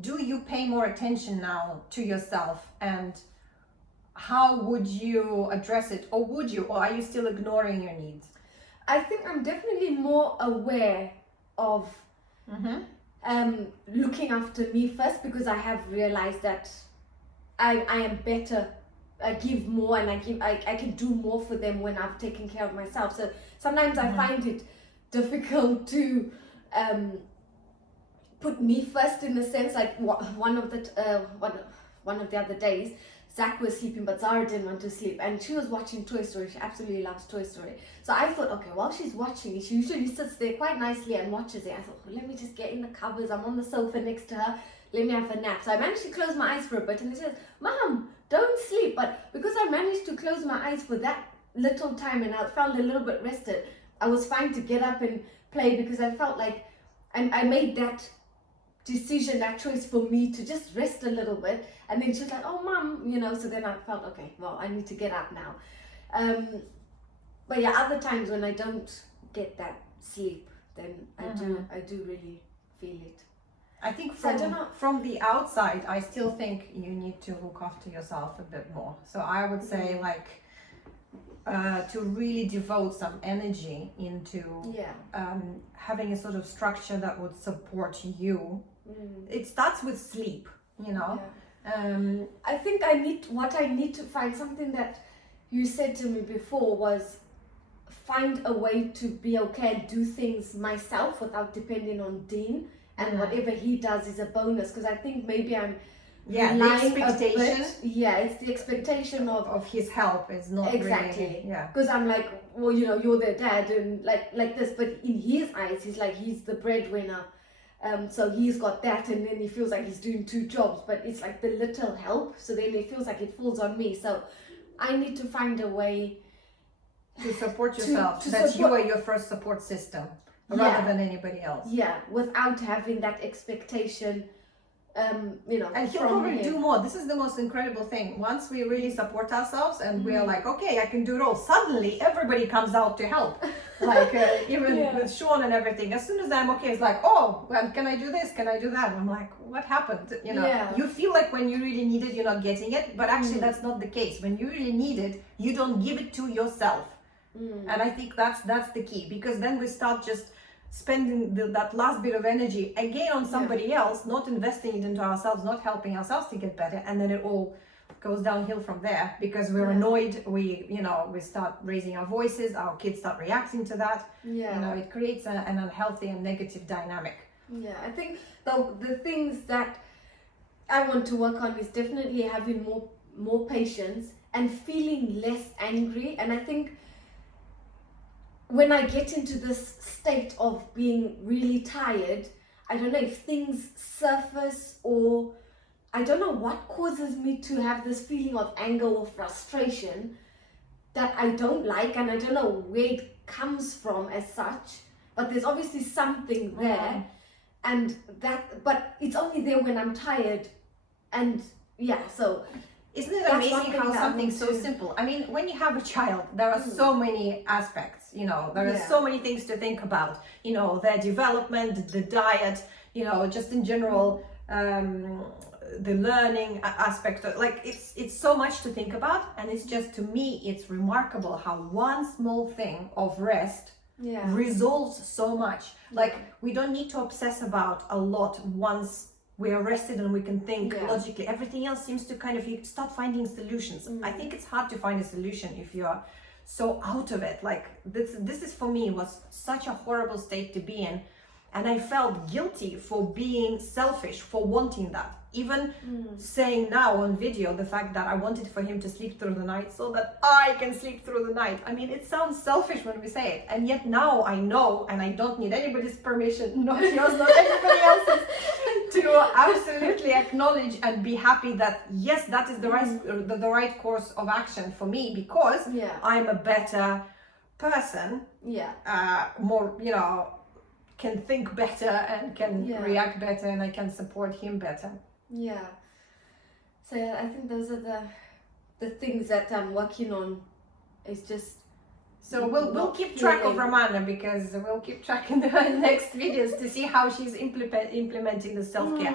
do you pay more attention now to yourself, and how would you address it, or are you still ignoring your needs? I think I'm definitely more aware of looking after me first, because I have realized that I am better. I give more, and I can do more for them when I've taken care of myself. So sometimes I find it difficult to put me first, in the sense, like one of the other days, Zach was sleeping, but Zara didn't want to sleep, and she was watching Toy Story. She absolutely loves Toy Story. So I thought, okay, while she's watching it, she usually sits there quite nicely and watches it. I thought, well, let me just get in the covers. I'm on the sofa next to her. Let me have a nap. So I managed to close my eyes for a bit, and she says, Mom, don't sleep. But because I managed to close my eyes for that little time and I felt a little bit rested, I was fine to get up and play, because I felt like I made that decision, that choice for me to just rest a little bit. And then she's like, oh Mom, so then I felt, okay, well, I need to get up now. But yeah, other times when I don't get that sleep, then I do really feel it. I think from the outside, I still think you need to look after yourself a bit more. So I would say to really devote some energy into having a sort of structure that would support you. It starts with sleep, I think I need to find, something that you said to me before was, find a way to be okay and do things myself without depending on Dean, and whatever he does is a bonus, because I think maybe I'm relying the expectation. It's the expectation of his help is not exactly. Really, because I'm like, well, you're their dad, and like this, but in his eyes, he's the breadwinner. So he's got that, and then he feels like he's doing two jobs, but it's like the little help, so then it feels like it falls on me. So I need to find a way to support yourself, you are your first support system rather than anybody else. Yeah, without having that expectation, and he'll probably do more. This is the most incredible thing. Once we really support ourselves and we are like, okay, I can do it all, suddenly everybody comes out to help. Like even with Sean and everything. As soon as I'm okay, it's like, oh, well, can I do this? Can I do that? And I'm like, what happened? You feel like when you really need it, you're not getting it. But actually, that's not the case. When you really need it, you don't give it to yourself. And I think that's the key, because then we start just spending that last bit of energy again on somebody else, not investing it into ourselves, not helping ourselves to get better, and then it all goes downhill from there, because we're annoyed, we start raising our voices, our kids start reacting to that. It creates an unhealthy and negative dynamic. I think the things that I want to work on is definitely having more patience and feeling less angry. And I think when I get into this state of being really tired, I don't know if things surface, or I don't know what causes me to have this feeling of anger or frustration that I don't like, and I don't know where it comes from as such, but there's obviously something there, but it's only there when I'm tired, and so isn't it amazing how something so simple? I mean, when you have a child, there are so many aspects, there are so many things to think about, their development, the diet, just in general, the learning aspect, it's so much to think about. And it's just, to me, it's remarkable how one small thing of rest resolves so much. Like, we don't need to obsess about a lot once we are rested and we can think logically. Everything else seems to you start finding solutions. I think it's hard to find a solution if you are so out of it. Like, this is, for me, was such a horrible state to be in, and I felt guilty for being selfish, for wanting that. Even saying now on video the fact that I wanted for him to sleep through the night so that I can sleep through the night. I mean, it sounds selfish when we say it, and yet now I know, and I don't need anybody's permission, not yours, not anybody else's, to absolutely acknowledge and be happy that yes, that is the right course of action for me, because I'm a better person, more, can think better and can react better, and I can support him better. So I think those are the things that I'm working on, is just So we'll keep track of Romana, because we'll keep track in the next videos to see how she's implementing the self-care.